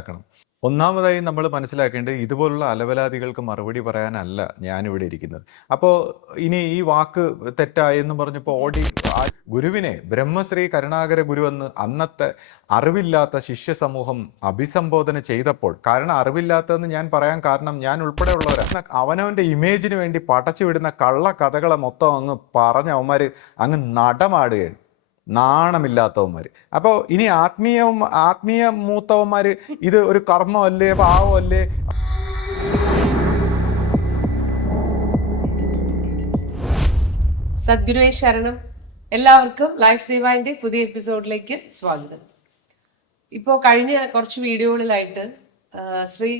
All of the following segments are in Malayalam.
മനസ്സിലാക്കണം. ഒന്നാമതായി നമ്മൾ മനസ്സിലാക്കേണ്ടത് ഇതുപോലുള്ള അലവലാദികൾക്ക് മറുപടി പറയാനല്ല ഞാനിവിടെ ഇരിക്കുന്നത്. അപ്പോൾ ഇനി ഈ വാക്ക് തെറ്റായെന്ന് പറഞ്ഞപ്പോൾ ഓടി ഗുരുവിനെ ബ്രഹ്മശ്രീ കരുണാകര ഗുരു എന്ന് അന്നത്തെ അറിവില്ലാത്ത ശിഷ്യ സമൂഹം അഭിസംബോധന ചെയ്തപ്പോൾ കാരണം അറിവില്ലാത്തതെന്ന് ഞാൻ പറയാൻ കാരണം ഞാൻ ഉൾപ്പെടെയുള്ളവരാണ് അവനവന്റെ ഇമേജിന് വേണ്ടി പടച്ചു വിടുന്ന കള്ള കഥകളെ മൊത്തം അങ്ങ് പറഞ്ഞ അവന്മാർ അങ്ങ് നടമാടുകയാണ്. നാണമില്ലാത്തവന്മാർ അപ്പോൾ ഇനി ആത്മീയവും ആത്മീയ മൂത്തവന്മാർ ഇത് ഒരു കർമ്മമല്ലേ പാവമല്ലേ സദ്ഗുരുവേ ശരണം. എല്ലാവർക്കും ലൈഫ് ഡിവൈന്റെ പുതിയ എപ്പിസോഡിലേക്ക് സ്വാഗതം. ഇപ്പോൾ കഴിഞ്ഞ കുറച്ച് വീഡിയോകളിലായിട്ട് ശ്രീ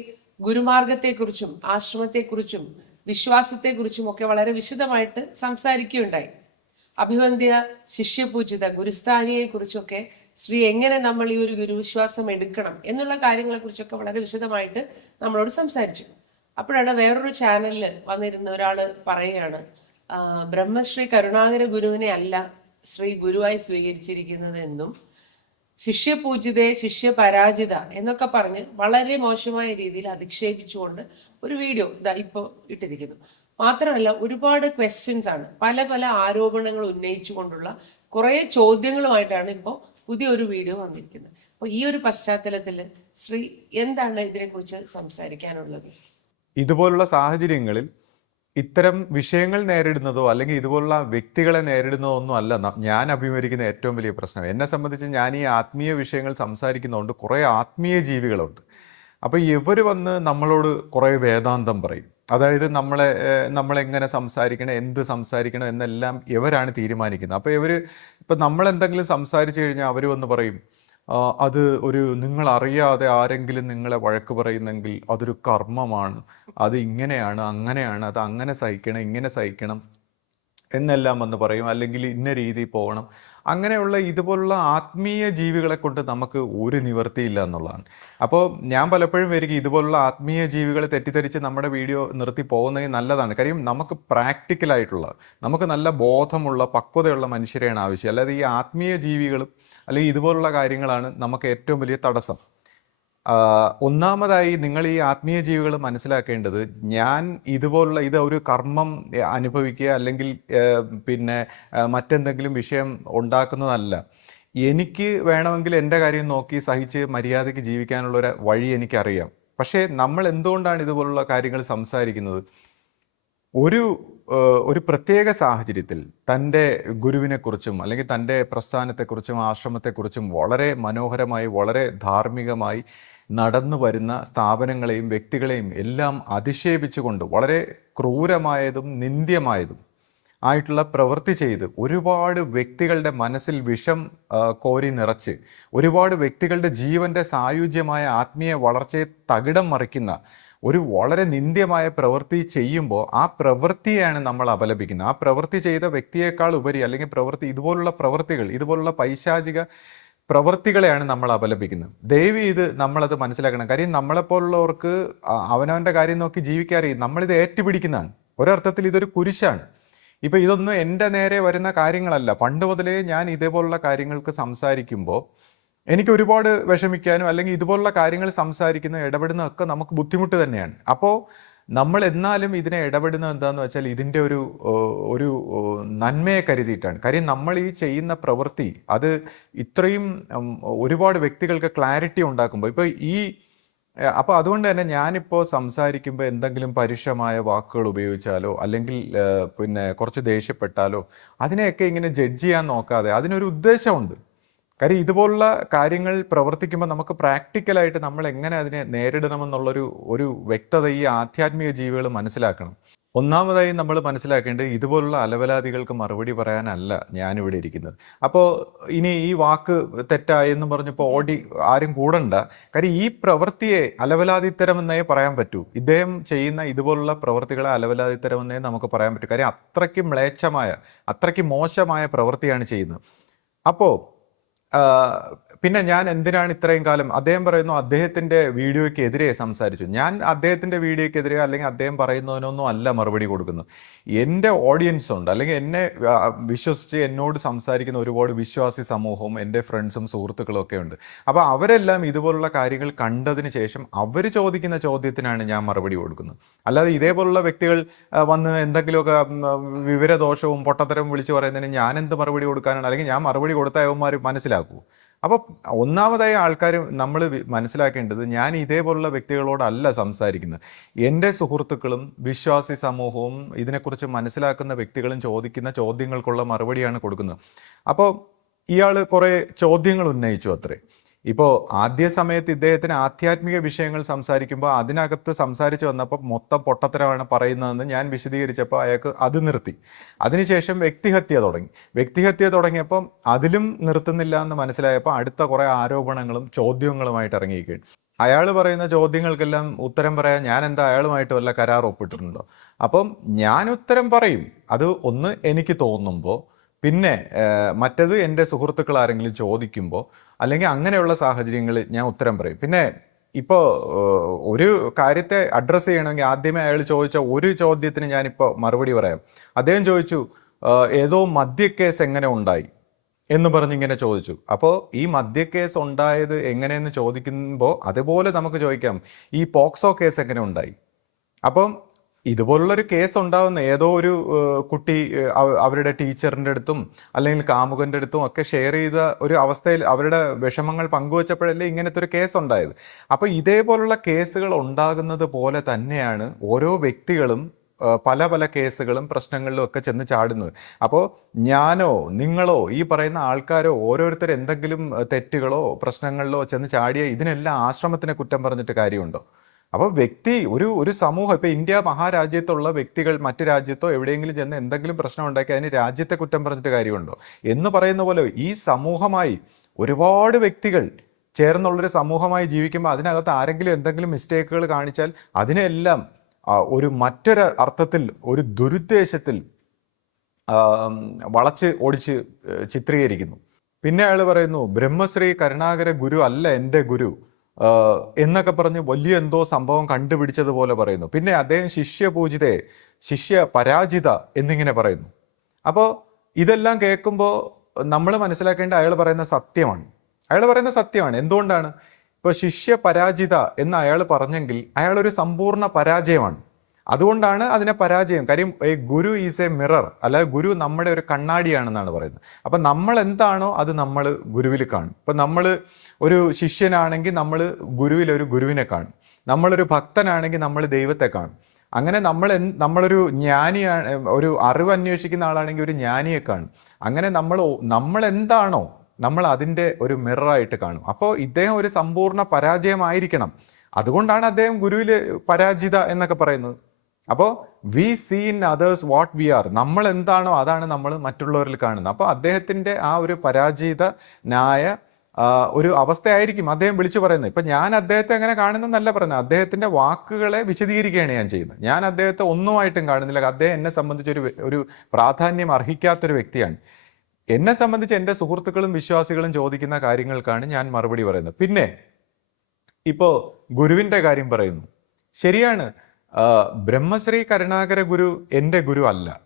ഗുരുമാർഗത്തെക്കുറിച്ചും ആശ്രമത്തെക്കുറിച്ചും വിശ്വാസത്തെക്കുറിച്ചും ഒക്കെ വളരെ വിശദമായിട്ട് സംസാരിക്കുകയുണ്ടായി. അഭിവന്ധ്യ ശിഷ്യപൂജിത ഗുരുസ്ഥാനിയെ കുറിച്ചൊക്കെ ശ്രീ എങ്ങനെ നമ്മൾ ഈ ഒരു ഗുരുവിശ്വാസം എടുക്കണം എന്നുള്ള കാര്യങ്ങളെ കുറിച്ചൊക്കെ വളരെ വിശദമായിട്ട് നമ്മളോട് സംസാരിച്ചു. അപ്പോഴാണ് വേറൊരു ചാനലിൽ വന്നിരുന്ന ഒരാൾ പറയുകയാണ് ബ്രഹ്മശ്രീ കരുണാകര ഗുരുവിനെ അല്ല ശ്രീ ഗുരുവായി സ്വീകരിച്ചിരിക്കുന്നത് എന്നും ശിഷ്യപൂജിതയെ ശിഷ്യപരാജിത എന്നൊക്കെ പറഞ്ഞ് വളരെ മോശമായ രീതിയിൽ അധിക്ഷേപിച്ചുകൊണ്ട് ഒരു വീഡിയോ ഇതാ ഇപ്പോൾ ഇട്ടിരിക്കുന്നു. മാത്രമല്ല ഒരുപാട് ക്വസ്റ്റ്യൻസ് ആണ്. പല പല ആരോപണങ്ങൾ ഉന്നയിച്ചുകൊണ്ടുള്ള കുറേ ചോദ്യങ്ങളുമായിട്ടാണ് ഇപ്പോൾ പുതിയൊരു വീഡിയോ വന്നിരിക്കുന്നത്. അപ്പോൾ ഈ ഒരു പശ്ചാത്തലത്തിൽ ശ്രീ എന്താണ് ഇതിനെക്കുറിച്ച് സംസാരിക്കാനുള്ളത്? ഇതുപോലുള്ള സാഹചര്യങ്ങളിൽ ഇത്തരം വിഷയങ്ങൾ നേരിടുന്നതോ അല്ലെങ്കിൽ ഇതുപോലുള്ള വ്യക്തികളെ നേരിടുന്നതോ ഒന്നും അല്ല. ഞാൻ അഭിമുഖീകരിക്കുന്ന ഏറ്റവും വലിയ പ്രശ്നം. എന്നെ സംബന്ധിച്ച് ഞാൻ ഈ ആത്മീയ വിഷയങ്ങൾ സംസാരിക്കുന്നതുകൊണ്ട് കുറേ ആത്മീയ ജീവികളുണ്ട്. അപ്പോൾ ഇവർ വന്ന് നമ്മളോട് കുറേ വേദാന്തം പറയും? അതായത് നമ്മളെ നമ്മളെങ്ങനെ സംസാരിക്കണം എന്ത് സംസാരിക്കണം എന്നെല്ലാം ഇവരാണ് തീരുമാനിക്കുന്നത്. അപ്പോൾ ഇവർ ഇപ്പം നമ്മളെന്തെങ്കിലും സംസാരിച്ചു കഴിഞ്ഞാൽ അവർ വന്ന് പറയും അത് ഒരു നിങ്ങൾ അറിയാതെ ആരെങ്കിലും നിങ്ങളെ വഴക്ക് പറയുന്നെങ്കിൽ അതൊരു കർമ്മമാണ്. അത് ഇങ്ങനെയാണ് അങ്ങനെയാണ് അത് അങ്ങനെ സഹിക്കണം ഇങ്ങനെ സഹിക്കണം എന്നെല്ലാം വന്ന് പറയും. അല്ലെങ്കിൽ ഇന്ന രീതിയിൽ പോകണം. അങ്ങനെയുള്ള ഇതുപോലുള്ള ആത്മീയ ജീവികളെ കൊണ്ട് നമുക്ക് ഒരു നിവർത്തിയില്ല എന്നുള്ളതാണ്. അപ്പോൾ ഞാൻ പലപ്പോഴും വരിക ഇതുപോലുള്ള ആത്മീയ ജീവികളെ തെറ്റിദ്ധരിച്ച് നമ്മുടെ വീഡിയോ നിർത്തി പോകുന്നത് നല്ലതാണ്. കാര്യം നമുക്ക് പ്രാക്ടിക്കലായിട്ടുള്ള നമുക്ക് നല്ല ബോധമുള്ള പക്വതയുള്ള മനുഷ്യരെയാണ് ആവശ്യം. അല്ലാതെ ഈ ആത്മീയ ജീവികളും അല്ലെങ്കിൽ ഇതുപോലുള്ള കാര്യങ്ങളാണ് നമുക്ക് ഏറ്റവും വലിയ തടസ്സം. ഒന്നാമതായി നിങ്ങൾ ഈ ആത്മീയ ജീവികൾ മനസ്സിലാക്കേണ്ടത് ഞാൻ ഇതുപോലുള്ള ഇത് ഒരു കർമ്മം അനുഭവിക്കുക അല്ലെങ്കിൽ പിന്നെ മറ്റെന്തെങ്കിലും വിഷയം ഉണ്ടാക്കുന്നതല്ല. എനിക്ക് വേണമെങ്കിൽ എന്റെ കാര്യം നോക്കി സഹിച്ച് മര്യാദയ്ക്ക് ജീവിക്കാനുള്ള ഒരു വഴി എനിക്കറിയാം. പക്ഷേ നമ്മൾ എന്തുകൊണ്ടാണ് ഇതുപോലുള്ള കാര്യങ്ങൾ സംസാരിക്കുന്നത്? ഒരു ഒരു പ്രത്യേക സാഹചര്യത്തിൽ തന്റെ ഗുരുവിനെക്കുറിച്ചും അല്ലെങ്കിൽ തന്റെ പ്രസ്ഥാനത്തെക്കുറിച്ചും ആശ്രമത്തെക്കുറിച്ചും വളരെ മനോഹരമായി വളരെ ധാർമ്മികമായി നടന്നു വരുന്ന സ്ഥാപനങ്ങളെയും വ്യക്തികളെയും എല്ലാം അധിക്ഷേപിച്ചുകൊണ്ട് വളരെ ക്രൂരമായതും നിന്ദ്യമായതും ആയിട്ടുള്ള പ്രവൃത്തി ചെയ്ത് ഒരുപാട് വ്യക്തികളുടെ മനസ്സിൽ വിഷം കോരി നിറച്ച് ഒരുപാട് വ്യക്തികളുടെ ജീവന്റെ സായുജ്യമായ ആത്മീയ വളർച്ചയെ തകിടം മറിക്കുന്ന ഒരു വളരെ നിന്ദ്യമായ പ്രവൃത്തി ചെയ്യുമ്പോൾ ആ പ്രവൃത്തിയാണ് നമ്മൾ അപലപിക്കുന്നത്. ആ പ്രവൃത്തി ചെയ്ത വ്യക്തിയേക്കാൾ ഉപരി അല്ലെങ്കിൽ പ്രവൃത്തി ഇതുപോലുള്ള പ്രവൃത്തികൾ ഇതുപോലുള്ള പൈശാചിക പ്രവൃത്തികളെയാണ് നമ്മൾ അപലപിക്കുന്നത്. ദയവ് ഇത് നമ്മളത് മനസ്സിലാക്കണം. കാര്യം നമ്മളെപ്പോലുള്ളവർക്ക് അവനവന്റെ കാര്യം നോക്കി ജീവിക്കാറിയും നമ്മളിത് ഏറ്റുപിടിക്കുന്നതാണ്. ഒരർത്ഥത്തിൽ ഇതൊരു കുരിശാണ്. ഇപ്പൊ ഇതൊന്നും എന്റെ നേരെ വരുന്ന കാര്യങ്ങളല്ല. പണ്ട് മുതലേ ഞാൻ ഇതേപോലുള്ള കാര്യങ്ങൾക്ക് സംസാരിക്കുമ്പോൾ എനിക്ക് ഒരുപാട് വിഷമിക്കാനും അല്ലെങ്കിൽ ഇതുപോലുള്ള കാര്യങ്ങൾ സംസാരിക്കുന്ന ഇടപെടുന്ന ഒക്കെ നമുക്ക് ബുദ്ധിമുട്ട് തന്നെയാണ്. അപ്പോൾ നമ്മൾ എന്നാലും ഇതിനെ ഇടപെടുന്നത് എന്താണെന്ന് വെച്ചാൽ ഇതിന്റെ ഒരു ഒരു നന്മയെ കരുതിയിട്ടാണ്. കാര്യം നമ്മൾ ഈ ചെയ്യുന്ന പ്രവൃത്തി അത് ഇത്രയും ഒരുപാട് വ്യക്തികൾക്ക് ക്ലാരിറ്റി ഉണ്ടാക്കുമ്പോൾ ഇപ്പോൾ ഈ അപ്പോൾ അതുകൊണ്ട് തന്നെ ഞാനിപ്പോൾ സംസാരിക്കുമ്പോൾ എന്തെങ്കിലും പരുഷമായ വാക്കുകൾ ഉപയോഗിച്ചാലോ അല്ലെങ്കിൽ പിന്നെ കുറച്ച് ദേഷ്യപ്പെട്ടാലോ അതിനെയൊക്കെ ഇങ്ങനെ ജഡ്ജ് ചെയ്യാൻ നോക്കാതെ അതിനൊരു ഉദ്ദേശമുണ്ട്. കാര്യം ഇതുപോലുള്ള കാര്യങ്ങൾ പ്രവർത്തിക്കുമ്പോൾ നമുക്ക് പ്രാക്ടിക്കലായിട്ട് നമ്മൾ എങ്ങനെ അതിനെ നേരിടണമെന്നുള്ളൊരു ഒരു വ്യക്തത ഈ ആധ്യാത്മിക ജീവികൾ മനസ്സിലാക്കണം. ഒന്നാമതായി നമ്മൾ മനസ്സിലാക്കേണ്ടത് ഇതുപോലുള്ള അലവലാദികൾക്ക് മറുപടി പറയാനല്ല ഞാനിവിടെ ഇരിക്കുന്നത്. അപ്പോൾ ഇനി ഈ വാക്ക് തെറ്റായെന്ന് പറഞ്ഞപ്പോൾ ഓടി ആരും കൂടണ്ട. കാര്യം ഈ പ്രവൃത്തിയെ അലവലാതിത്തരമെന്നേ പറയാൻ പറ്റൂ. ഇദ്ദേഹം ചെയ്യുന്ന ഇതുപോലുള്ള പ്രവൃത്തികളെ അലവലാതിത്തരമെന്നേ നമുക്ക് പറയാൻ പറ്റൂ. കാര്യം അത്രയ്ക്ക് മ്ലേച്ഛമായ അത്രയ്ക്ക് മോശമായ പ്രവൃത്തിയാണ് ചെയ്യുന്നത്. അപ്പോൾ uh, പിന്നെ ഞാൻ എന്തിനാണ് ഇത്രയും കാലം അദ്ദേഹം പറയുന്നു അദ്ദേഹത്തിന്റെ വീഡിയോയ്ക്ക് എതിരെ സംസാരിച്ചു. ഞാൻ അദ്ദേഹത്തിന്റെ വീഡിയോയ്ക്കെതിരെ അല്ലെങ്കിൽ അദ്ദേഹം പറയുന്നതിനൊന്നും അല്ല മറുപടി കൊടുക്കുന്നത്. എന്റെ ഓഡിയൻസ് ഉണ്ട്. അല്ലെങ്കിൽ എന്നെ വിശ്വസിച്ച് എന്നോട് സംസാരിക്കുന്ന ഒരുപാട് വിശ്വാസി സമൂഹവും എന്റെ ഫ്രണ്ട്സും സുഹൃത്തുക്കളും ഒക്കെ ഉണ്ട്. അപ്പോൾ അവരെല്ലാം ഇതുപോലുള്ള കാര്യങ്ങൾ കണ്ടതിന് ശേഷം അവർ ചോദിക്കുന്ന ചോദ്യത്തിനാണ് ഞാൻ മറുപടി കൊടുക്കുന്നത്. അല്ലാതെ ഇതേപോലുള്ള വ്യക്തികൾ വന്ന് എന്തെങ്കിലുമൊക്കെ വിവരദോഷവും പൊട്ടത്തരവും വിളിച്ചു പറയുന്നതിന് ഞാൻ എന്ത് മറുപടി കൊടുക്കാനാണ്? അല്ലെങ്കിൽ ഞാൻ മറുപടി കൊടുത്ത അവന്മാർ മനസ്സിലാക്കൂ അപ്പോൾ ഒന്നാമതായി ആൾക്കാർ നമ്മൾ മനസ്സിലാക്കേണ്ടത് ഞാൻ ഇതേപോലുള്ള വ്യക്തികളോടല്ല സംസാരിക്കുന്നത്. എന്റെ സുഹൃത്തുക്കളും വിശ്വാസി സമൂഹവും ഇതിനെക്കുറിച്ച് മനസ്സിലാക്കുന്ന വ്യക്തികളും ചോദിക്കുന്ന ചോദ്യങ്ങൾക്കുള്ള മറുപടിയാണ് കൊടുക്കുന്നത്. അപ്പോൾ ഇയാൾ കുറേ ചോദ്യങ്ങൾ ഉന്നയിച്ചു അത്രേ. ഇപ്പോൾ ആദ്യ സമയത്ത് ഇദ്ദേഹത്തിന് ആധ്യാത്മിക വിഷയങ്ങൾ സംസാരിക്കുമ്പോൾ അതിനകത്ത് സംസാരിച്ചു വന്നപ്പോൾ മൊത്തം പൊട്ടത്തരമാണ് പറയുന്നതെന്ന് ഞാൻ വിശദീകരിച്ചപ്പോൾ അയാൾക്ക് അത് നിർത്തി. അതിനുശേഷം വ്യക്തിഹത്യ തുടങ്ങി. വ്യക്തിഹത്യ തുടങ്ങിയപ്പം അതിലും നിർത്തുന്നില്ല എന്ന് മനസ്സിലായപ്പോൾ അടുത്ത കുറേ ആരോപണങ്ങളും ചോദ്യങ്ങളുമായിട്ട് ഇറങ്ങിയിരിക്കുകയാണ്. അയാൾ പറയുന്ന ചോദ്യങ്ങൾക്കെല്ലാം ഉത്തരം പറയാൻ ഞാൻ എന്താ അയാളുമായിട്ട് വല്ല കരാർ ഒപ്പിട്ടിട്ടുണ്ടോ? അപ്പം ഞാൻ ഉത്തരം പറയും. അത് ഒന്ന് എനിക്ക് തോന്നുമ്പോൾ പിന്നെ മറ്റത് എന്റെ സുഹൃത്തുക്കൾ ആരെങ്കിലും ചോദിക്കുമ്പോൾ അല്ലെങ്കിൽ അങ്ങനെയുള്ള സാഹചര്യങ്ങളിൽ ഞാൻ ഉത്തരം പറയും. പിന്നെ ഇപ്പോൾ ഒരു കാര്യത്തെ അഡ്രസ്സ് ചെയ്യണമെങ്കിൽ ആദ്യമേ അയാൾ ചോദിച്ച ഒരു ചോദ്യത്തിന് ഞാനിപ്പോൾ മറുപടി പറയാം. അദ്ദേഹം ചോദിച്ചു ഏതോ മദ്യക്കേസ് എങ്ങനെ ഉണ്ടായി എന്ന് പറഞ്ഞിങ്ങനെ ചോദിച്ചു. അപ്പോൾ ഈ മദ്യക്കേസ് ഉണ്ടായത് എങ്ങനെയെന്ന് ചോദിക്കുമ്പോൾ അതുപോലെ നമുക്ക് ചോദിക്കാം ഈ പോക്സോ കേസ് എങ്ങനെ ഉണ്ടായി? അപ്പം ഇതുപോലുള്ളൊരു കേസ് ഉണ്ടാവുന്ന ഏതോ ഒരു കുട്ടി അവരുടെ ടീച്ചറിന്റെ അടുത്തും അല്ലെങ്കിൽ കാമുകന്റെ അടുത്തും ഒക്കെ ഷെയർ ചെയ്ത ഒരു അവസ്ഥയിൽ അവരുടെ വിഷമങ്ങൾ പങ്കുവച്ചപ്പോഴല്ലേ ഇങ്ങനത്തെ ഒരു കേസ് ഉണ്ടായത് അപ്പോൾ ഇതേപോലുള്ള കേസുകൾ ഉണ്ടാകുന്നത് പോലെ തന്നെയാണ് ഓരോ വ്യക്തികളും പല പല കേസുകളും പ്രശ്നങ്ങളിലും ഒക്കെ ചെന്ന് ചാടുന്നത്. അപ്പോൾ ഞാനോ നിങ്ങളോ ഈ പറയുന്ന ആൾക്കാരോ ഓരോരുത്തർ എന്തെങ്കിലും തെറ്റുകളോ പ്രശ്നങ്ങളിലോ ചെന്ന് ചാടിയ ഇതിനെല്ലാം ആശ്രമത്തിനെ കുറ്റം പറഞ്ഞിട്ട് കാര്യമുണ്ടോ? അപ്പോൾ വ്യക്തി ഒരു ഒരു സമൂഹം ഇപ്പോൾ ഇന്ത്യ മഹാരാജ്യത്തുള്ള വ്യക്തികൾ മറ്റു രാജ്യത്തോ എവിടെയെങ്കിലും ചെന്ന് എന്തെങ്കിലും പ്രശ്നം ഉണ്ടാക്കി അതിന് രാജ്യത്തെ കുറ്റം പറഞ്ഞിട്ട് കാര്യമുണ്ടോ? എന്ന് പറയുന്ന പോലെ ഈ സമൂഹമായി ഒരുപാട് വ്യക്തികൾ ചേർന്നുള്ളൊരു സമൂഹമായി ജീവിക്കുമ്പോൾ അതിനകത്ത് ആരെങ്കിലും എന്തെങ്കിലും മിസ്റ്റേക്കുകൾ കാണിച്ചാൽ അതിനെല്ലാം ഒരു മറ്റൊരു അർത്ഥത്തിൽ ഒരു ദുരുദ്ദേശത്തിൽ വളച്ച് ഓടിച്ച് ചിത്രീകരിക്കുന്നു. പിന്നെ അയാൾ പറയുന്നു ബ്രഹ്മശ്രീ കരുണാകര ഗുരു അല്ല എന്റെ ഗുരു. എന്നൊക്കെ പറഞ്ഞ് വലിയ എന്തോ സംഭവം കണ്ടുപിടിച്ചതുപോലെ പറയുന്നു. പിന്നെ അദ്ദേഹം ശിഷ്യപൂജിതയെ ശിഷ്യ പരാജിത എന്നിങ്ങനെ പറയുന്നു. അപ്പോൾ ഇതെല്ലാം കേൾക്കുമ്പോൾ നമ്മൾ മനസ്സിലാക്കേണ്ട അയാൾ പറയുന്ന സത്യമാണ്. അയാൾ പറയുന്ന സത്യമാണ്. എന്തുകൊണ്ടാണ്? ഇപ്പോൾ ശിഷ്യ പരാജിത എന്ന് അയാൾ പറഞ്ഞെങ്കിൽ അയാൾ ഒരു സമ്പൂർണ പരാജയമാണ്. അതുകൊണ്ടാണ് അതിനെ പരാജയം. കാര്യം ഈ ഗുരു ഈസ് എ മിറർ. അല്ലാതെ ഗുരു നമ്മുടെ ഒരു കണ്ണാടിയാണെന്നാണ് പറയുന്നത്. അപ്പൊ നമ്മൾ എന്താണോ അത് നമ്മൾ ഗുരുവിൽ കാണും. ഇപ്പൊ നമ്മൾ ഒരു ശിഷ്യനാണെങ്കിൽ നമ്മൾ ഗുരുവിൽ ഒരു ഗുരുവിനെ കാണും. നമ്മളൊരു ഭക്തനാണെങ്കിൽ നമ്മൾ ദൈവത്തെ കാണും. അങ്ങനെ നമ്മൾ നമ്മളൊരു ജ്ഞാനിയാണ് ഒരു അറിവ് അന്വേഷിക്കുന്ന ആളാണെങ്കിൽ ഒരു ജ്ഞാനിയെ കാണും. അങ്ങനെ നമ്മൾ നമ്മൾ എന്താണോ നമ്മൾ അതിന്റെ ഒരു മിററായിട്ട് കാണും. അപ്പോൾ ഇദ്ദേഹം ഒരു സമ്പൂർണ പരാജയമായിരിക്കണം. അതുകൊണ്ടാണ് അദ്ദേഹം ഗുരുവിൽ പരാജിത എന്നൊക്കെ പറയുന്നത്. അപ്പോൾ we see in others what we are നമ്മൾ എന്താണോ അതാണ് നമ്മൾ മറ്റുള്ളവരിൽ കാണുന്നത്. അപ്പോൾ അദ്ദേഹത്തിന്റെ ആ ഒരു പരാജിതനായ ഒരു അവസ്ഥയായിരിക്കും അദ്ദേഹം വിളിച്ചു പറയുന്നത്. ഇപ്പം ഞാൻ അദ്ദേഹത്തെ അങ്ങനെ കാണുന്നെന്നല്ല പറയുന്നത്. അദ്ദേഹത്തിന്റെ വാക്കുകളെ വിശദീകരിക്കുകയാണ് ഞാൻ ചെയ്യുന്നത്. ഞാൻ അദ്ദേഹത്തെ ഒന്നുമായിട്ടും കാണുന്നില്ല. അദ്ദേഹം എന്നെ സംബന്ധിച്ചൊരു ഒരു പ്രാധാന്യം അർഹിക്കാത്തൊരു വ്യക്തിയാണ്. എന്നെ സംബന്ധിച്ച് എന്റെ സുഹൃത്തുക്കളും വിശ്വാസികളും ചോദിക്കുന്ന കാര്യങ്ങൾക്കാണ് ഞാൻ മറുപടി പറയുന്നത്. പിന്നെ ഇപ്പോൾ ഗുരുവിന്റെ കാര്യം പറയുന്നു. ശരിയാണ്. ബ്രഹ്മശ്രീ കരുണാകര ഗുരു എന്റെ ഗുരു അല്ല.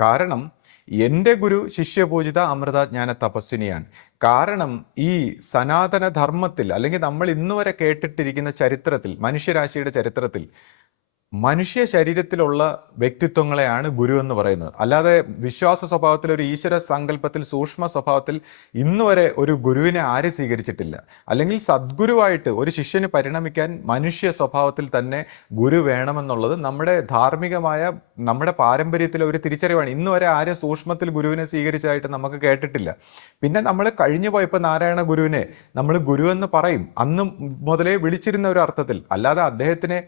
കാരണം എന്റെ ഗുരു ശിഷ്യപൂജിത അമൃതജ്ഞാന തപസ്വിനിയാണ് കാരണം ഈ സനാതന ധർമ്മത്തിൽ അല്ലെങ്കിൽ നമ്മൾ ഇന്നുവരെ കേട്ടിട്ടിരിക്കുന്ന ചരിത്രത്തിൽ മനുഷ്യരാശിയുടെ ചരിത്രത്തിൽ മനുഷ്യ ശരീരത്തിലുള്ള വ്യക്തിത്വങ്ങളെയാണ് ഗുരു എന്ന് പറയുന്നത്. അല്ലാതെ വിശ്വാസ സ്വഭാവത്തിൽ ഒരു ഈശ്വര സങ്കല്പത്തിൽ സൂക്ഷ്മ സ്വഭാവത്തിൽ ഇന്ന് വരെ ഒരു ഗുരുവിനെ ആരും സ്വീകരിച്ചിട്ടില്ല. അല്ലെങ്കിൽ സദ്ഗുരുവായിട്ട് ഒരു ശിഷ്യന് പരിണമിക്കാൻ മനുഷ്യ സ്വഭാവത്തിൽ തന്നെ ഗുരു വേണമെന്നുള്ളത് നമ്മുടെ ധാർമ്മികമായ നമ്മുടെ പാരമ്പര്യത്തിലെ ഒരു തിരിച്ചറിവാണ്. ഇന്ന് വരെ ആരും സൂക്ഷ്മത്തിൽ ഗുരുവിനെ സ്വീകരിച്ചതായിട്ട് നമുക്ക് കേട്ടിട്ടില്ല. പിന്നെ നമ്മൾ കഴിഞ്ഞു പോയപ്പോൾ നാരായണ ഗുരുവിനെ നമ്മൾ ഗുരു എന്ന് പറയും. അന്ന് മുതലേ വിളിച്ചിരുന്ന ഒരു അർത്ഥത്തിൽ. അല്ലാതെ അദ്ദേഹത്തിനെ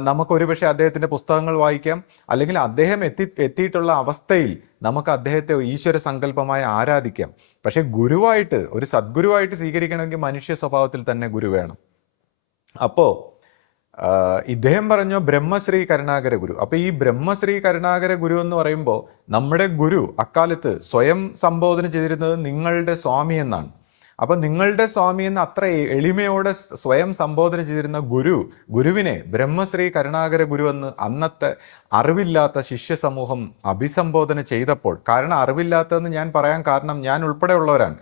നമുക്ക് ഒരുപക്ഷെ അദ്ദേഹത്തിന്റെ പുസ്തകങ്ങൾ വായിക്കാം. അല്ലെങ്കിൽ അദ്ദേഹം എത്തി എത്തിയിട്ടുള്ള അവസ്ഥയിൽ നമുക്ക് അദ്ദേഹത്തെ ഈശ്വര സങ്കല്പമായി ആരാധിക്കാം. പക്ഷെ ഗുരുവായിട്ട് ഒരു സദ്ഗുരുവായിട്ട് സ്വീകരിക്കണമെങ്കിൽ മനുഷ്യ സ്വഭാവത്തിൽ തന്നെ ഗുരു വേണം. അപ്പോൾ ഇദ്ദേഹം പറഞ്ഞു ബ്രഹ്മശ്രീ കരുണാകര ഗുരു. അപ്പൊ ഈ ബ്രഹ്മശ്രീ കരുണാകര ഗുരു എന്ന് പറയുമ്പോൾ നമ്മുടെ ഗുരു അക്കാലത്ത് സ്വയം സംബോധന ചെയ്തിരുന്നത് നിങ്ങളുടെ സ്വാമി എന്നാണ്. അപ്പൊ നിങ്ങളുടെ സ്വാമി എന്ന് അത്ര എളിമയോടെ സ്വയം സംബോധന ചെയ്തിരുന്ന ഗുരു ഗുരുവിനെ ബ്രഹ്മശ്രീ കരുണാകര ഗുരു എന്ന് അന്നത്തെ അറിവില്ലാത്ത ശിഷ്യ സമൂഹം അഭിസംബോധന ചെയ്തപ്പോൾ കാരണം അറിവില്ലാത്തതെന്ന് ഞാൻ പറയാൻ കാരണം ഞാൻ ഉൾപ്പെടെയുള്ളവരാണ്.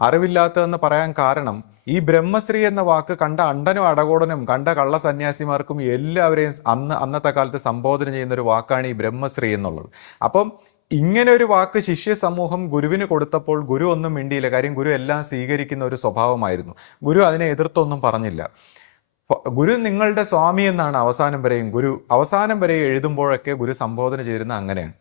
അറിവില്ലാത്തതെന്ന് പറയാൻ കാരണം ഈ ബ്രഹ്മശ്രീ എന്ന വാക്ക് കണ്ട അണ്ടനും അടകോടനും കണ്ട കള്ള സന്യാസിമാർക്കും എല്ലാവരെയും അന്ന് അന്നത്തെ കാലത്ത് സംബോധന ചെയ്യുന്ന ഒരു വാക്കാണ് ഈ ബ്രഹ്മശ്രീ എന്നുള്ളത്. അപ്പം ഇങ്ങനെ ഒരു വാക്ക് ശിഷ്യ സമൂഹം ഗുരുവിന് കൊടുത്തപ്പോൾ ഗുരു ഒന്നും മിണ്ടിയില്ല. കാര്യം ഗുരു എല്ലാം സ്വീകരിക്കുന്ന ഒരു സ്വഭാവമായിരുന്നു. ഗുരു അതിനെ എതിർത്തൊന്നും പറഞ്ഞില്ല. ഗുരു നിങ്ങളുടെ സ്വാമി എന്നാണ് അവസാനം വരെയും. ഗുരു അവസാനം വരെയും എഴുതുമ്പോഴൊക്കെ ഗുരു സംബോധന ചെയ്തിരുന്ന അങ്ങനെയാണ്.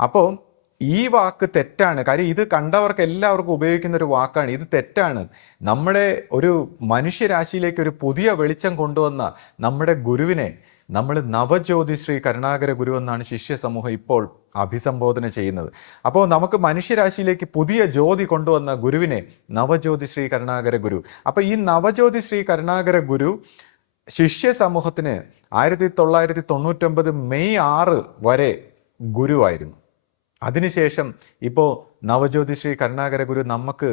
അപ്പോൾ ഈ വാക്ക് തെറ്റാണ്. കാര്യം ഇത് കണ്ടവർക്ക് എല്ലാവർക്കും ഉപയോഗിക്കുന്ന ഒരു വാക്കാണ്. ഇത് തെറ്റാണ്. നമ്മുടെ ഒരു മനുഷ്യരാശിയിലേക്ക് ഒരു പുതിയ വെളിച്ചം കൊണ്ടുവന്ന നമ്മുടെ ഗുരുവിനെ നമ്മൾ നവജ്യോതി ശ്രീ കരുണാകര ഗുരു എന്നാണ് ശിഷ്യ സമൂഹം ഇപ്പോൾ അഭിസംബോധന ചെയ്യുന്നത്. അപ്പോൾ നമുക്ക് മനുഷ്യരാശിയിലേക്ക് പുതിയ ജ്യോതി കൊണ്ടുവന്ന ഗുരുവിനെ നവജ്യോതി ശ്രീ കരുണാകര ഗുരു. അപ്പോൾ ഈ നവജ്യോതി ശ്രീ കരുണാകര ഗുരു ശിഷ്യ സമൂഹത്തിന് ആയിരത്തി തൊള്ളായിരത്തി തൊണ്ണൂറ്റൊമ്പത് മെയ് ആറ് വരെ ഗുരുവായിരുന്നു. അതിനുശേഷം ഇപ്പോൾ നവജ്യോതി ശ്രീ കരുണാകര ഗുരു നമുക്ക്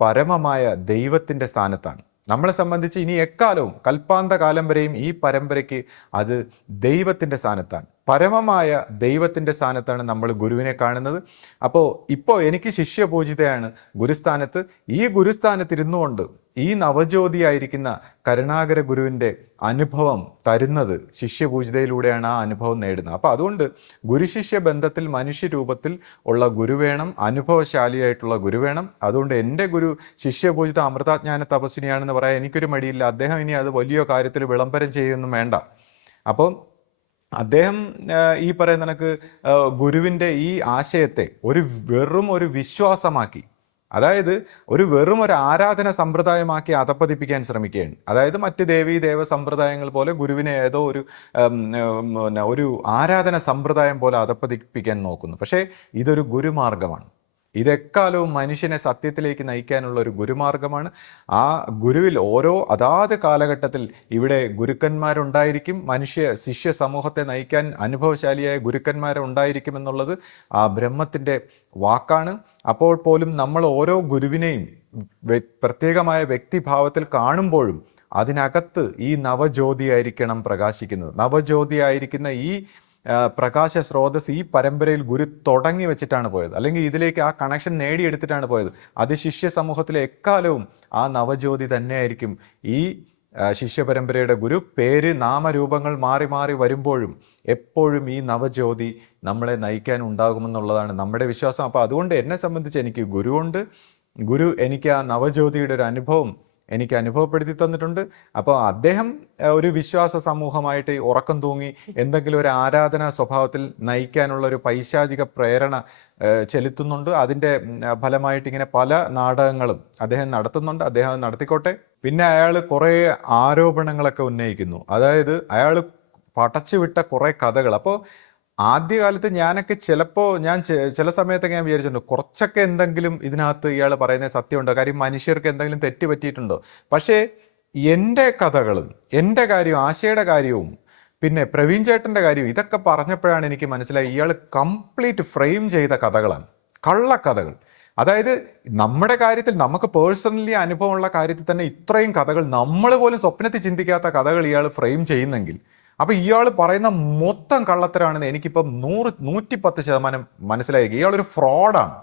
പരമമായ ദൈവത്തിന്റെ സ്ഥാനത്താണ്. നമ്മളെ സംബന്ധിച്ച് ഇനി എക്കാലവും കൽപ്പാന്ത കാലം വരെയും ഈ പരമ്പരയ്ക്ക് അത് ദൈവത്തിന്റെ സ്ഥാനത്താണ്. പരമമായ ദൈവത്തിന്റെ സ്ഥാനത്താണ് നമ്മൾ ഗുരുവിനെ കാണുന്നത്. അപ്പോൾ ഇപ്പോൾ എനിക്ക് ശിഷ്യപൂജിതയാണ് ഗുരുസ്ഥാനത്ത്. ഈ ഗുരുസ്ഥാനത്ത് കൊണ്ട് ഈ നവജ്യോതിയായിരിക്കുന്ന കരുണാകര ഗുരുവിന്റെ അനുഭവം തരുന്നത് ശിഷ്യപൂജിതയിലൂടെയാണ് ആ അനുഭവം നേടുന്നത്. അപ്പോൾ അതുകൊണ്ട് ഗുരുശിഷ്യ ബന്ധത്തിൽ മനുഷ്യരൂപത്തിൽ ഉള്ള ഗുരു വേണം അനുഭവശാലിയായിട്ടുള്ള ഗുരു വേണം. അതുകൊണ്ട് എന്റെ ഗുരു ശിഷ്യപൂജിത അമൃതാജ്ഞാന തപസ്വിനിയാണെന്ന് പറയാൻ എനിക്കൊരു മടിയില്ല. അദ്ദേഹം ഇനി അത് വലിയ കാര്യത്തിൽ വിളംബരം ചെയ്യൊന്നും വേണ്ട. അപ്പം അദ്ദേഹം ഈ പറയുന്ന നിനക്ക് ഗുരുവിന്റെ ഈ ആശയത്തെ ഒരു വെറും ഒരു വിശ്വാസമാക്കി അതായത് ഒരു വെറും ഒരു ആരാധന സമ്പ്രദായമാക്കി അധപ്പതിപ്പിക്കാൻ ശ്രമിക്കുകയാണ്. അതായത് മറ്റ് ദേവീ ദേവ സമ്പ്രദായങ്ങൾ പോലെ ഗുരുവിനെ ഏതോ ഒരു ഒരു ആരാധന സമ്പ്രദായം പോലെ അധപ്പതിപ്പിക്കാൻ നോക്കുന്നു. പക്ഷേ ഇതൊരു ഗുരുമാർഗമാണ്. ഇതെക്കാലവും മനുഷ്യനെ സത്യത്തിലേക്ക് നയിക്കാനുള്ള ഒരു ഗുരുമാർഗമാണ്. ആ ഗുരുവിൽ ഓരോ അതാത് കാലഘട്ടത്തിൽ ഇവിടെ ഗുരുക്കന്മാരുണ്ടായിരിക്കും. മനുഷ്യ ശിഷ്യ സമൂഹത്തെ നയിക്കാൻ അനുഭവശാലിയായ ഗുരുക്കന്മാരുണ്ടായിരിക്കും എന്നുള്ളത് ആ ബ്രഹ്മത്തിന്റെ വാക്കാണ്. അപ്പോൾ പോലും നമ്മൾ ഓരോ ഗുരുവിനെയും പ്രത്യേകമായ വ്യക്തിഭാവത്തിൽ കാണുമ്പോഴും അതിനകത്ത് ഈ നവജ്യോതിയായിരിക്കണം പ്രകാശിക്കുന്നത്. നവജ്യോതിയായിരിക്കുന്ന ഈ പ്രകാശ സ്രോതസ് ഈ പരമ്പരയിൽ ഗുരു തുടങ്ങി വെച്ചിട്ടാണ് പോയത്. അല്ലെങ്കിൽ ഇതിലേക്ക് ആ കണക്ഷൻ നേടിയെടുത്തിട്ടാണ് പോയത്. അത് ശിഷ്യ സമൂഹത്തിലെ എക്കാലവും ആ നവജ്യോതി തന്നെയായിരിക്കും. ഈ ശിഷ്യ പരമ്പരയുടെ ഗുരു പേര് നാമരൂപങ്ങൾ മാറി മാറി വരുമ്പോഴും എപ്പോഴും ഈ നവജ്യോതി നമ്മളെ നയിക്കാൻ ഉണ്ടാകുമെന്നുള്ളതാണ് നമ്മുടെ വിശ്വാസം. അപ്പോൾ അതുകൊണ്ട് എന്നെ സംബന്ധിച്ച് എനിക്ക് ഗുരുവുണ്ട് ഗുരു എനിക്ക് ആ നവജ്യോതിയുടെ ഒരു അനുഭവം എനിക്ക് അനുഭവപ്പെടുത്തി തന്നിട്ടുണ്ട്. അപ്പോൾ അദ്ദേഹം ഒരു വിശ്വാസ സമൂഹമായിട്ട് ഉറക്കം തൂങ്ങി എന്തെങ്കിലും ഒരു ആരാധനാ സ്വഭാവത്തിൽ നയിക്കാനുള്ള ഒരു പൈശാചിക പ്രേരണ ചെലുത്തുന്നുണ്ട്. അതിന്റെ ഫലമായിട്ട് ഇങ്ങനെ പല നാടകങ്ങളും അദ്ദേഹം നടത്തുന്നുണ്ട്. അദ്ദേഹം നടത്തിക്കോട്ടെ. പിന്നെ അയാൾ കുറേ ആരോപണങ്ങളൊക്കെ ഉന്നയിക്കുന്നു. അതായത് അയാൾ പടച്ചുവിട്ട കുറേ കഥകൾ. അപ്പോൾ ആദ്യകാലത്ത് ഞാനൊക്കെ ചിലപ്പോൾ ഞാൻ ചില സമയത്തൊക്കെ ഞാൻ വിചാരിച്ചിട്ടുണ്ട് കുറച്ചൊക്കെ എന്തെങ്കിലും ഇതിനകത്ത് ഇയാൾ പറയുന്നത് സത്യമുണ്ടോ? കാര്യം മനുഷ്യർക്ക് എന്തെങ്കിലും തെറ്റ് പറ്റിയിട്ടുണ്ടോ? പക്ഷേ എന്റെ കഥകളും എന്റെ കാര്യവും ആശയുടെ കാര്യവും പിന്നെ പ്രവീൺ ചേട്ടന്റെ കാര്യവും ഇതൊക്കെ പറഞ്ഞപ്പോഴാണ് എനിക്ക് മനസ്സിലായി ഇയാൾ കംപ്ലീറ്റ് ഫ്രെയിം ചെയ്ത കഥകളാണ്. കള്ളക്കഥകൾ അതായത് നമ്മുടെ കാര്യത്തിൽ നമുക്ക് പേഴ്സണലി അനുഭവമുള്ള കാര്യത്തിൽ തന്നെ ഇത്രയും കഥകൾ നമ്മൾ പോലും സ്വപ്നത്തിൽ ചിന്തിക്കാത്ത കഥകൾ ഇയാൾ ഫ്രെയിം ചെയ്യുന്നെങ്കിൽ അപ്പൊ ഇയാൾ പറയുന്ന മൊത്തം കള്ളത്തരാണെന്ന് എനിക്കിപ്പം നൂറ് നൂറ്റിപ്പത്ത് ശതമാനം മനസ്സിലായി. ഇയാളൊരു ഫ്രോഡാണ്.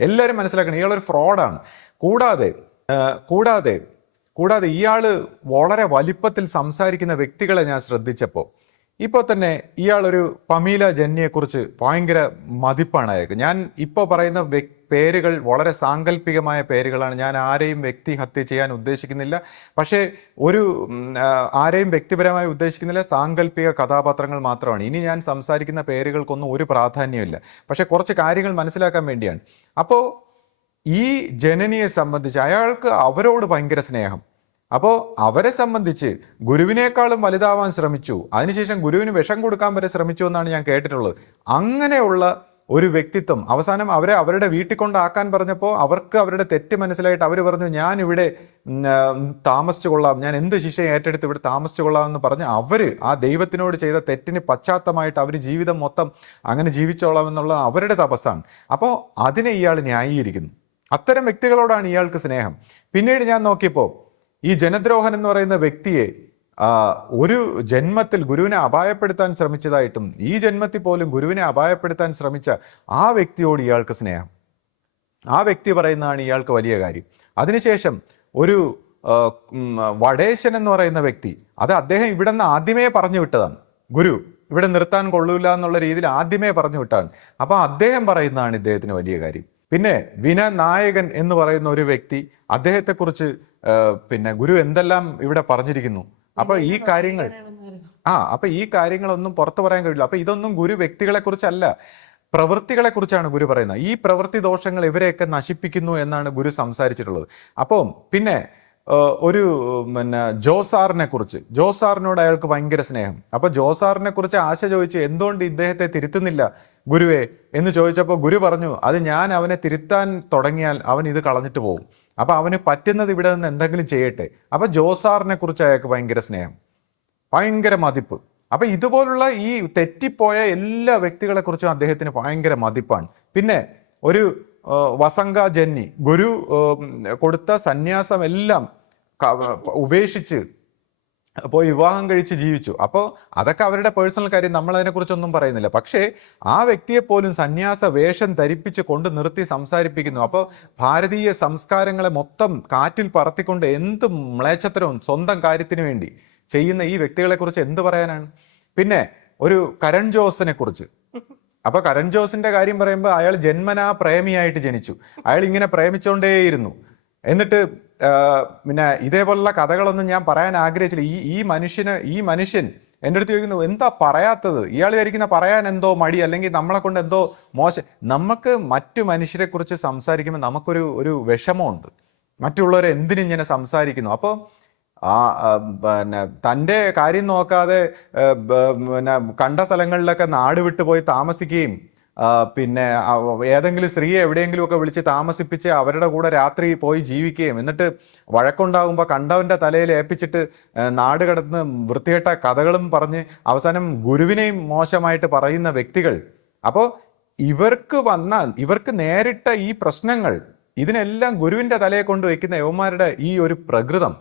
എല്ലാവരും മനസ്സിലാക്കണം ഇയാളൊരു ഫ്രോഡാണ്. കൂടാതെ കൂടാതെ കൂടാതെ ഇയാൾ വളരെ വലിപ്പത്തിൽ സംസാരിക്കുന്ന വ്യക്തികളെ ഞാൻ ശ്രദ്ധിച്ചപ്പോൾ ഇപ്പോൾ തന്നെ ഇയാളൊരു പമീല ജന്നിയെക്കുറിച്ച് ഭയങ്കര മതിപ്പാണ് അയാൾക്ക്. ഞാൻ ഇപ്പോൾ പറയുന്ന പേരുകൾ വളരെ സാങ്കല്പികമായ പേരുകളാണ്. ഞാൻ ആരെയും വ്യക്തി ഹത്യ ചെയ്യാൻ ഉദ്ദേശിക്കുന്നില്ല. പക്ഷേ ഒരു ആരെയും വ്യക്തിപരമായി ഉദ്ദേശിക്കുന്നില്ല. സാങ്കല്പിക കഥാപാത്രങ്ങൾ മാത്രമാണ്. ഇനി ഞാൻ സംസാരിക്കുന്ന പേരുകൾക്കൊന്നും ഒരു പ്രാധാന്യമില്ല പക്ഷേ കുറച്ച് കാര്യങ്ങൾ മനസ്സിലാക്കാൻ വേണ്ടിയാണ്. അപ്പോൾ ഈ ജനനിയെ സംബന്ധിച്ച് അയാൾക്ക് അവരോട് ഭയങ്കര സ്നേഹം. അപ്പോൾ അവരെ സംബന്ധിച്ച് ഗുരുവിനേക്കാളും വലുതാവാൻ ശ്രമിച്ചു. അതിനുശേഷം ഗുരുവിന് വിഷം കൊടുക്കാൻ വരെ ശ്രമിച്ചു എന്നാണ് ഞാൻ കേട്ടിട്ടുള്ളത്. അങ്ങനെയുള്ള ഒരു വ്യക്തിത്വം അവസാനം അവരെ അവരുടെ വീട്ടിൽ കൊണ്ടാക്കാൻ പറഞ്ഞപ്പോൾ അവർക്ക് അവരുടെ തെറ്റ് മനസ്സിലായിട്ട് അവർ പറഞ്ഞു ഞാൻ ഇവിടെ താമസിച്ചു കൊള്ളാം. ഞാൻ എന്ത് ശിക്ഷ ഏറ്റെടുത്ത് ഇവിടെ താമസിച്ചു കൊള്ളാം എന്ന് പറഞ്ഞ് അവർ ആ ദൈവത്തിനോട് ചെയ്ത തെറ്റിന് പശ്ചാത്തമായിട്ട് അവർ ജീവിതം മൊത്തം അങ്ങനെ ജീവിച്ചോളാം എന്നുള്ളത് അവരുടെ തപസ്സാണ്. അപ്പോൾ അതിനെ ഇയാൾ ന്യായീകരിക്കുന്നു. അത്തരം വ്യക്തികളോടാണ് ഇയാൾക്ക് സ്നേഹം. പിന്നീട് ഞാൻ നോക്കിയപ്പോൾ ഈ ജനദ്രോഹൻ എന്ന് പറയുന്ന വ്യക്തിയെ ഒരു ജന്മത്തിൽ ഗുരുവിനെ അപായപ്പെടുത്താൻ ശ്രമിച്ചതായിട്ടും ഈ ജന്മത്തിൽ പോലും ഗുരുവിനെ അപായപ്പെടുത്താൻ ശ്രമിച്ച ആ വ്യക്തിയോട് ഇയാൾക്ക് സ്നേഹം. ആ വ്യക്തി പറയുന്നതാണ് ഇയാൾക്ക് വലിയ കാര്യം. അതിനുശേഷം ഒരു വടേശൻ എന്ന് പറയുന്ന വ്യക്തി അത് അദ്ദേഹം ഇവിടെ നിന്ന് ആദ്യമേ പറഞ്ഞു വിട്ടതാണ്. ഗുരു ഇവിടെ നിർത്താൻ കൊള്ളൂല എന്നുള്ള രീതിയിൽ ആദ്യമേ പറഞ്ഞു വിട്ടാണ്. അപ്പൊ അദ്ദേഹം പറയുന്നതാണ് ഇദ്ദേഹത്തിന് വലിയ കാര്യം. പിന്നെ വിന നായകൻ എന്ന് പറയുന്ന ഒരു വ്യക്തി അദ്ദേഹത്തെക്കുറിച്ച് പിന്നെ ഗുരു എന്തെല്ലാം ഇവിടെ പറഞ്ഞിരിക്കുന്നു? അപ്പൊ ഈ കാര്യങ്ങൾ ആ അപ്പൊ ഈ കാര്യങ്ങളൊന്നും പുറത്തു പറയാൻ കഴിയില്ല. അപ്പൊ ഇതൊന്നും ഗുരു വ്യക്തികളെ കുറിച്ചല്ല പ്രവൃത്തികളെ കുറിച്ചാണ് ഗുരു പറയുന്നത്. ഈ പ്രവൃത്തി ദോഷങ്ങൾ ഇവരെയൊക്കെ നശിപ്പിക്കുന്നു എന്നാണ് ഗുരു സംസാരിച്ചിട്ടുള്ളത്. അപ്പം പിന്നെ ഒരു പിന്നെ ജോസാറിനെ കുറിച്ച്. ജോസാറിനോട് അയാൾക്ക് ഭയങ്കര സ്നേഹം. അപ്പൊ ജോസാറിനെ കുറിച്ച് ആശ ചോദിച്ചു എന്തുകൊണ്ട് ഇദ്ദേഹത്തെ തിരുത്തുന്നില്ല ഗുരുവേ എന്ന് ചോദിച്ചപ്പോൾ ഗുരു പറഞ്ഞു അത് ഞാൻ അവനെ തിരുത്താൻ തുടങ്ങിയാൽ അവൻ ഇത് കളഞ്ഞിട്ട് പോകും അപ്പൊ അവന് പറ്റുന്നത് ഇവിടെ നിന്ന് എന്തെങ്കിലും ചെയ്യട്ടെ. അപ്പൊ ജോസാറിനെ കുറിച്ച് അയാൾക്ക് ഭയങ്കര സ്നേഹം. ഭയങ്കര മതിപ്പ്. അപ്പൊ ഇതുപോലുള്ള ഈ തെറ്റിപ്പോയ എല്ലാ വ്യക്തികളെ കുറിച്ചും അദ്ദേഹത്തിന് ഭയങ്കര മതിപ്പാണ്. പിന്നെ ഒരു വസങ്ക ജന്നി ഗുരു കൊടുത്ത സന്യാസം എല്ലാം ഉപേക്ഷിച്ച് പോയി വിവാഹം കഴിച്ച് ജീവിച്ചു. അപ്പോൾ അതൊക്കെ അവരുടെ പേഴ്സണൽ കാര്യം നമ്മൾ അതിനെക്കുറിച്ചൊന്നും പറയുന്നില്ല. പക്ഷേ ആ വ്യക്തിയെ പോലും സന്യാസ വേഷം ധരിപ്പിച്ച് കൊണ്ട് നിർത്തി സംസാരിപ്പിക്കുന്നു. അപ്പോൾ ഭാരതീയ സംസ്കാരങ്ങളെ മൊത്തം കാറ്റിൽ പറത്തിക്കൊണ്ട് എന്ത് മ്ലേച്ഛത്തരവും സ്വന്തം കാര്യത്തിന് വേണ്ടി ചെയ്യുന്ന ഈ വ്യക്തികളെക്കുറിച്ച് എന്ത് പറയാനാണ്? പിന്നെ ഒരു കരൺ ജോസിനെ കുറിച്ച് അപ്പൊ കരൺ ജോസിന്റെ കാര്യം പറയുമ്പോൾ അയാൾ ജന്മനാ പ്രേമിയായിട്ട് ജനിച്ചു. അയാൾ ഇങ്ങനെ പ്രേമിച്ചുകൊണ്ടേയിരുന്നു എന്നിട്ട് പിന്നെ ഇതേപോലുള്ള കഥകളൊന്നും ഞാൻ പറയാൻ ആഗ്രഹിച്ചില്ല. ഈ ഈ മനുഷ്യന് ഈ മനുഷ്യൻ എന്റെ അടുത്ത് ചോദിക്കുന്നു എന്താ പറയാത്തത്? ഇയാൾ വിചാരിക്കുന്ന പറയാൻ എന്തോ മടി അല്ലെങ്കിൽ നമ്മളെ കൊണ്ട് എന്തോ മോശം. നമുക്ക് മറ്റു മനുഷ്യരെ കുറിച്ച് സംസാരിക്കുമ്പോൾ നമുക്കൊരു ഒരു വിഷമമുണ്ട്. മറ്റുള്ളവരെ എന്തിനിങ്ങനെ സംസാരിക്കുന്നു? അപ്പോൾ ആ പിന്നെ തന്റെ കാര്യം നോക്കാതെ പിന്നെ കണ്ട സ്ഥലങ്ങളിലൊക്കെ നാട് വിട്ടു പോയി താമസിക്കുകയും പിന്നെ ഏതെങ്കിലും സ്ത്രീയെ എവിടെയെങ്കിലും ഒക്കെ വിളിച്ച് താമസിപ്പിച്ച് അവരുടെ കൂടെ രാത്രി പോയി ജീവിക്കുകയും എന്നിട്ട് വഴക്കുണ്ടാകുമ്പോൾ കണ്ടവന്റെ തലയിൽ ഏൽപ്പിച്ചിട്ട് നാട് കടന്ന് വൃത്തികെട്ട കഥകളും പറഞ്ഞ് അവസാനം ഗുരുവിനെയും മോശമായിട്ട് പറയുന്ന വ്യക്തികൾ. അപ്പോൾ ഇവർക്ക് വന്ന ഇവർക്ക് നേരിട്ട ഈ പ്രശ്നങ്ങൾ ഇതിനെല്ലാം ഗുരുവിന്റെ തലയെ കൊണ്ട് വയ്ക്കുന്ന യവന്മാരുടെ ഈ ഒരു പ്രകൃതം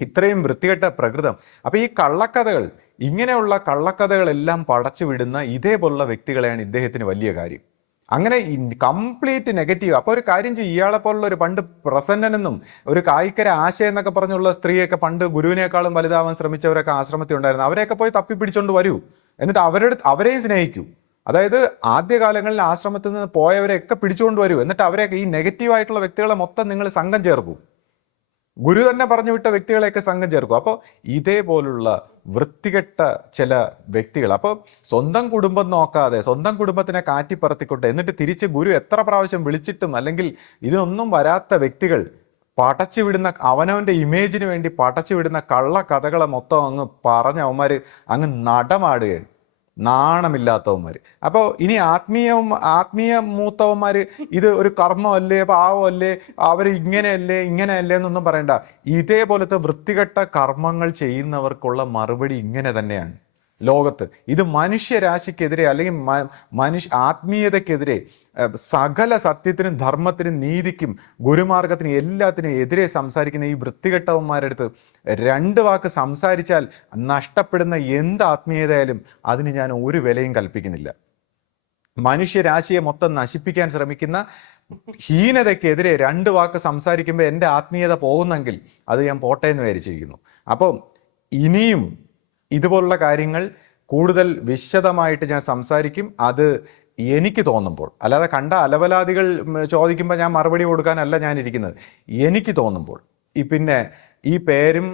ഇത്രയും വൃത്തികെട്ട പ്രകൃതം. അപ്പൊ ഈ കള്ളക്കഥകൾ ഇങ്ങനെയുള്ള കള്ളക്കഥകളെല്ലാം പടച്ചു വിടുന്ന ഇതേപോലുള്ള വ്യക്തികളെയാണ് ഇദ്ദേഹത്തിന് വലിയ കാര്യം. അങ്ങനെ കംപ്ലീറ്റ് നെഗറ്റീവ് അപ്പോൾ ഒരു കാര്യം ചെയ്യും ഇയാളെ പോലുള്ള ഒരു പണ്ട് പ്രസന്നനെന്നും ഒരു കായിക്കര ആശയം എന്നൊക്കെ പറഞ്ഞുള്ള സ്ത്രീയൊക്കെ പണ്ട് ഗുരുവിനേക്കാളും വലുതാവാൻ ശ്രമിച്ചവരൊക്കെ ആശ്രമത്തിൽ ഉണ്ടായിരുന്നു. അവരെയൊക്കെ പോയി തപ്പിപ്പിടിച്ചോണ്ട് വരൂ. എന്നിട്ട് അവരുടെ അവരെയും സ്നേഹിക്കൂ. അതായത് ആദ്യകാലങ്ങളിൽ ആശ്രമത്തിൽ നിന്ന് പോയവരെയൊക്കെ പിടിച്ചുകൊണ്ട് വരൂ. എന്നിട്ട് അവരെയൊക്കെ ഈ നെഗറ്റീവ് ആയിട്ടുള്ള വ്യക്തികളെ മൊത്തം നിങ്ങൾ സംഘം ചേർക്കൂ. ഗുരു തന്നെ പറഞ്ഞു വിട്ട വ്യക്തികളെയൊക്കെ സംഘം ചേർക്കും. അപ്പോൾ ഇതേപോലുള്ള വൃത്തികെട്ട ചില വ്യക്തികൾ അപ്പോൾ സ്വന്തം കുടുംബം നോക്കാതെ സ്വന്തം കുടുംബത്തിനെ കാറ്റിപ്പറത്തിക്കൊണ്ട് എന്നിട്ട് തിരിച്ച് ഗുരു എത്ര പ്രാവശ്യം വിളിച്ചിട്ടും അല്ലെങ്കിൽ ഇതിനൊന്നും വരാത്ത വ്യക്തികൾ പടച്ചു വിടുന്ന അവനവന്റെ ഇമേജിന് വേണ്ടി പടച്ചു വിടുന്ന കള്ള കഥകളെ മൊത്തം അങ്ങ് പറഞ്ഞ അവന്മാർ അങ്ങ് നടമാടുകയാണ്. നാണമില്ലാത്തവന്മാര്. അപ്പോൾ ഇനി ആത്മീയവും ആത്മീയ മൂത്തവന്മാർ ഇത് ഒരു കർമ്മമല്ലേ പാവമല്ലേ അവർ ഇങ്ങനെയല്ലേ ഇങ്ങനെയല്ലേ എന്നൊന്നും പറയണ്ട. ഇതേപോലത്തെ വൃത്തികെട്ട കർമ്മങ്ങൾ ചെയ്യുന്നവർക്കുള്ള മറുപടി ഇങ്ങനെ തന്നെയാണ് ലോകത്ത്. ഇത് മനുഷ്യരാശിക്കെതിരെ അല്ലെങ്കിൽ മനുഷ്യ ആത്മീയതയ്ക്കെതിരെ ഏഹ്, സകല സത്യത്തിനും ധർമ്മത്തിനും നീതിക്കും ഗുരുമാർഗത്തിനും എല്ലാത്തിനും എതിരെ സംസാരിക്കുന്ന ഈ വൃത്തികെട്ടവന്മാരുടെ അടുത്ത് രണ്ട് വാക്ക് സംസാരിച്ചാൽ നഷ്ടപ്പെടുന്ന എന്ത് ആത്മീയതയാലും അതിന് ഞാൻ ഒരു വിലയും കൽപ്പിക്കുന്നില്ല. മനുഷ്യരാശിയെ മൊത്തം നശിപ്പിക്കാൻ ശ്രമിക്കുന്ന ഹീനതയ്ക്കെതിരെ രണ്ട് വാക്ക് സംസാരിക്കുമ്പോൾ എന്റെ ആത്മീയത പോകുന്നെങ്കിൽ അത് ഞാൻ പോട്ടെ എന്ന് വിചാരിച്ചിരിക്കുന്നു. അപ്പോൾ ഇനിയും ഇതുപോലുള്ള കാര്യങ്ങൾ കൂടുതൽ വിശദമായിട്ട് ഞാൻ സംസാരിക്കും. അത് എനിക്ക് തോന്നുമ്പോൾ അല്ലാതെ കണ്ട അലവലാദികൾ ചോദിക്കുമ്പോൾ ഞാൻ മറുപടി കൊടുക്കാനല്ല ഞാൻ ഇരിക്കുന്നത്. എനിക്ക് തോന്നുമ്പോൾ ഈ പിന്നെ ഈ പേരും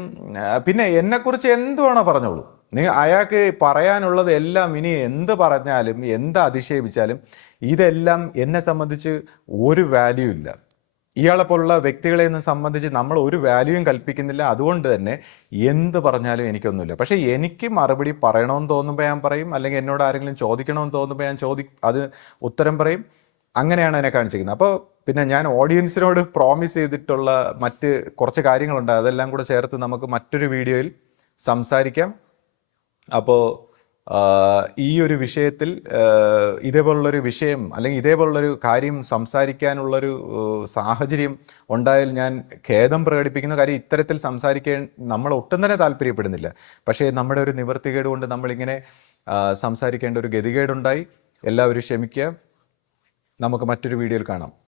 പിന്നെ എന്നെക്കുറിച്ച് എന്തുവാണോ പറഞ്ഞോളൂ. നിങ്ങൾ അയാൾക്ക് പറയാനുള്ളത് എല്ലാം ഇനി എന്ത് പറഞ്ഞാലും എന്ത് അധിക്ഷേപിച്ചാലും ഇതെല്ലാം എന്നെ സംബന്ധിച്ച് ഒരു വാല്യൂ ഇല്ല. ഇയാളെ പോലുള്ള വ്യക്തികളെ ഒന്നും സംബന്ധിച്ച് നമ്മൾ ഒരു വാല്യൂയും കൽപ്പിക്കുന്നില്ല. അതുകൊണ്ട് തന്നെ എന്ത് പറഞ്ഞാലും എനിക്കൊന്നുമില്ല. പക്ഷേ എനിക്ക് മറുപടി പറയണമെന്ന് തോന്നുമ്പോൾ ഞാൻ പറയും. അല്ലെങ്കിൽ എന്നോട് ആരെങ്കിലും ചോദിക്കണമെന്ന് തോന്നുമ്പോൾ ഞാൻ ചോദി അത് ഉത്തരം പറയും. അങ്ങനെയാണ് എന്നെ കാണിച്ചിരിക്കുന്നത്. അപ്പോൾ പിന്നെ ഞാൻ ഓഡിയൻസിനോട് പ്രോമിസ് ചെയ്തിട്ടുള്ള മറ്റ് കുറച്ച് കാര്യങ്ങളുണ്ട്. അതെല്ലാം കൂടെ ചേർത്ത് നമുക്ക് മറ്റൊരു വീഡിയോയിൽ സംസാരിക്കാം. അപ്പോൾ ഈ ഒരു വിഷയത്തിൽ ഇതേപോലുള്ളൊരു വിഷയം അല്ലെങ്കിൽ ഇതേപോലുള്ളൊരു കാര്യം സംസാരിക്കാനുള്ളൊരു സാഹചര്യം ഉണ്ടായാൽ ഞാൻ ഖേദം പ്രകടിപ്പിക്കുന്ന കാര്യം ഇത്തരത്തിൽ സംസാരിക്കാൻ നമ്മൾ ഒട്ടും തന്നെ താല്പര്യപ്പെടുന്നില്ല. പക്ഷേ നമ്മുടെ ഒരു നിവർത്തികേട് കൊണ്ട് നമ്മളിങ്ങനെ സംസാരിക്കേണ്ട ഒരു ഗതികേടുണ്ടായി. എല്ലാവരും ക്ഷമിക്കുക. നമുക്ക് മറ്റൊരു വീഡിയോയിൽ കാണാം.